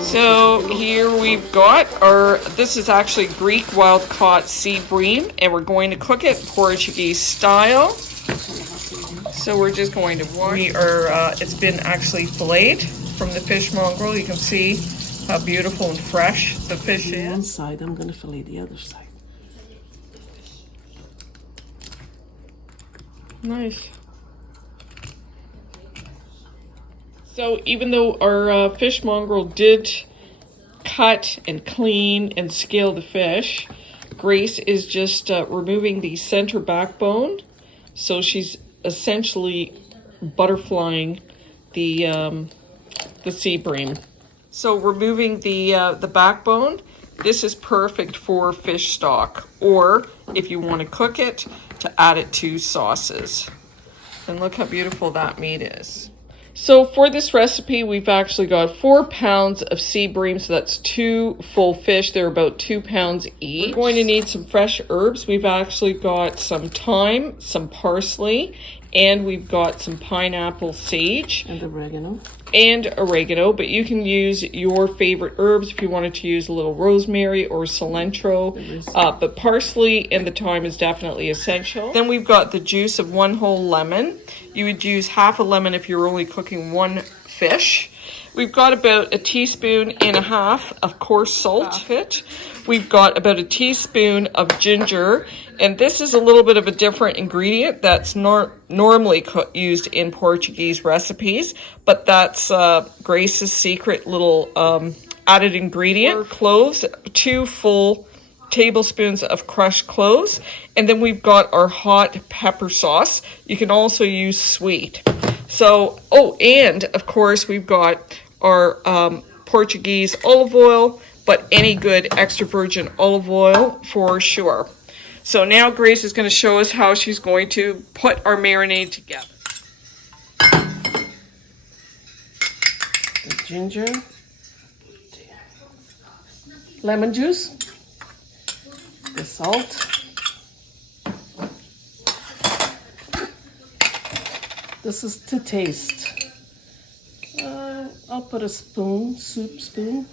So here we've got our, this is actually Greek wild caught sea bream, and we're going to cook it Portuguese style. So we're just going to it's been actually filleted from the fish mongrel. You can see how beautiful and fresh the fish is. One side, I'm going to fillet the other side. Nice. So even though our fish mongrel did cut and clean and scale the fish, Grace is just removing the center backbone. So she's essentially butterflying the sea bream. So removing the backbone, this is perfect for fish stock, or if you want to cook it, to add it to sauces. And look how beautiful that meat is. So for this recipe, we've actually got 4 pounds of sea bream, so that's 2 full fish. They're about 2 pounds each. We're going to need some fresh herbs. We've actually got some thyme, some parsley, and we've got some pineapple sage. And oregano. And oregano, but you can use your favorite herbs if you wanted to use a little rosemary or cilantro. But parsley and the thyme is definitely essential. Then we've got the juice of 1 whole lemon. You would use half a lemon if you're only cooking 1 fish. We've got about 1.5 teaspoons of coarse salt. We've got about 1 teaspoon of ginger, and this is a little bit of a different ingredient that's not normally used in Portuguese recipes, but that's Grace's secret little added ingredient. Cloves, 2 full tablespoons of crushed cloves, and then we've got our hot pepper sauce. You can also use sweet. So, and of course we've got our Portuguese olive oil, but any good extra virgin olive oil for sure. So now Grace is going to show us how she's going to put our marinade together. The ginger, lemon juice, the salt, this is to taste. I'll put a spoon, soup spoon.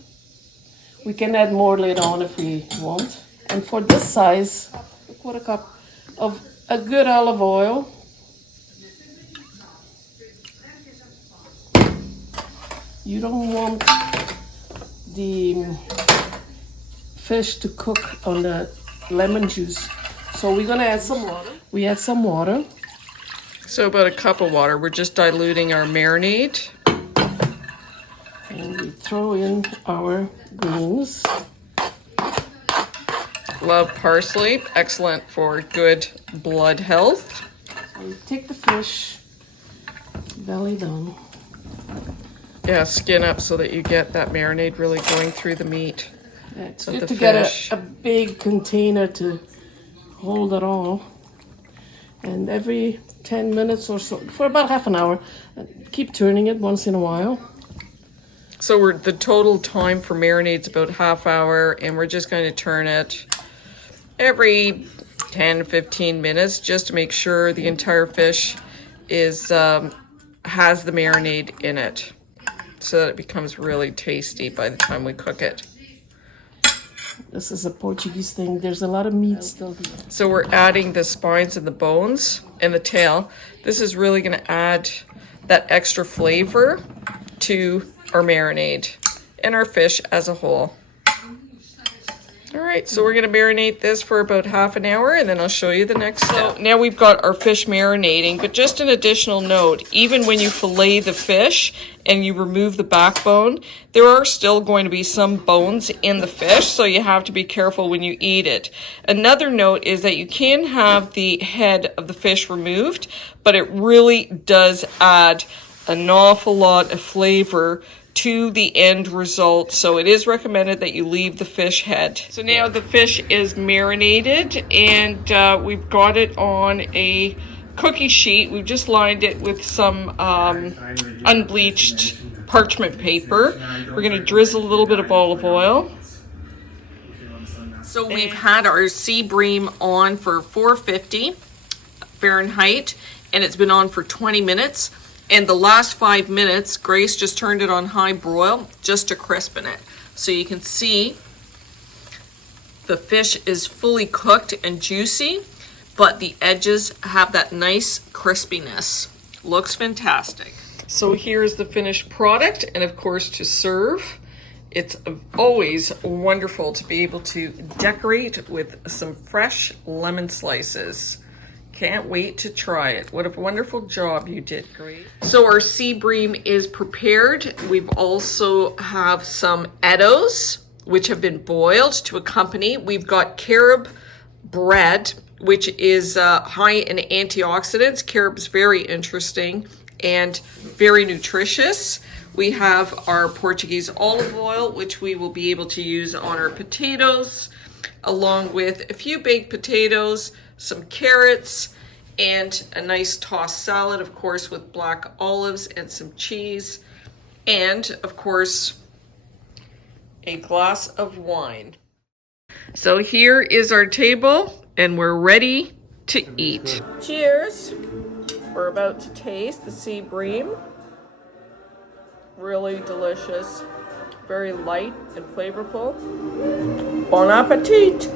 We can add more later on if we want. And for this size, a 1/4 cup of a good olive oil. You don't want the fish to cook on the lemon juice. So we're gonna add some water. We add some water. So about 1 cup of water. We're just diluting our marinade. And we throw in our greens. Love parsley. Excellent for good blood health. So you take the fish, belly down. Yeah, skin up so that you get that marinade really going through the meat. Yeah, it's good to get a big container to hold it all. And every 10 minutes or so, for about half an hour, keep turning it once in a while. So the total time for marinade's about ½ hour, and we're just going to turn it every 10-15 minutes just to make sure the entire fish is has the marinade in it, so that it becomes really tasty by the time we cook it. This is a Portuguese thing. There's a lot of meat still here. So we're adding the spines and the bones and the tail. This is really going to add that extra flavor to our marinade and our fish as a whole. All right, so we're going to marinate this for about ½ an hour, and then I'll show you the next step. So now we've got our fish marinating, but just an additional note, even when you fillet the fish and you remove the backbone, there are still going to be some bones in the fish, so you have to be careful when you eat it. Another note is that you can have the head of the fish removed, but it really does add an awful lot of flavor to the end result, so it is recommended that you leave the fish head. So now the fish is marinated, and we've got it on a cookie sheet. We've just lined it with some unbleached parchment paper. We're going to drizzle a little bit of olive oil. So we've had our sea bream on for 450 Fahrenheit, and it's been on for 20 minutes. And the last 5 minutes, Grace just turned it on high broil just to crispen it. So you can see the fish is fully cooked and juicy, but the edges have that nice crispiness. Looks fantastic. So here's the finished product, and of course to serve. It's always wonderful to be able to decorate with some fresh lemon slices. Can't wait to try it. What a wonderful job you did, Grace. So our sea bream is prepared. We've also have some eddoes, which have been boiled to accompany. We've got carob bread, which is high in antioxidants. Carob is very interesting and very nutritious. We have our Portuguese olive oil, which we will be able to use on our potatoes, along with a few baked potatoes, some carrots, and a nice tossed salad, of course, with black olives and some cheese, and of course, a glass of wine. So here is our table, and we're ready to eat. Cheers. We're about to taste the sea bream. Really delicious, very light and flavorful. Bon appetit.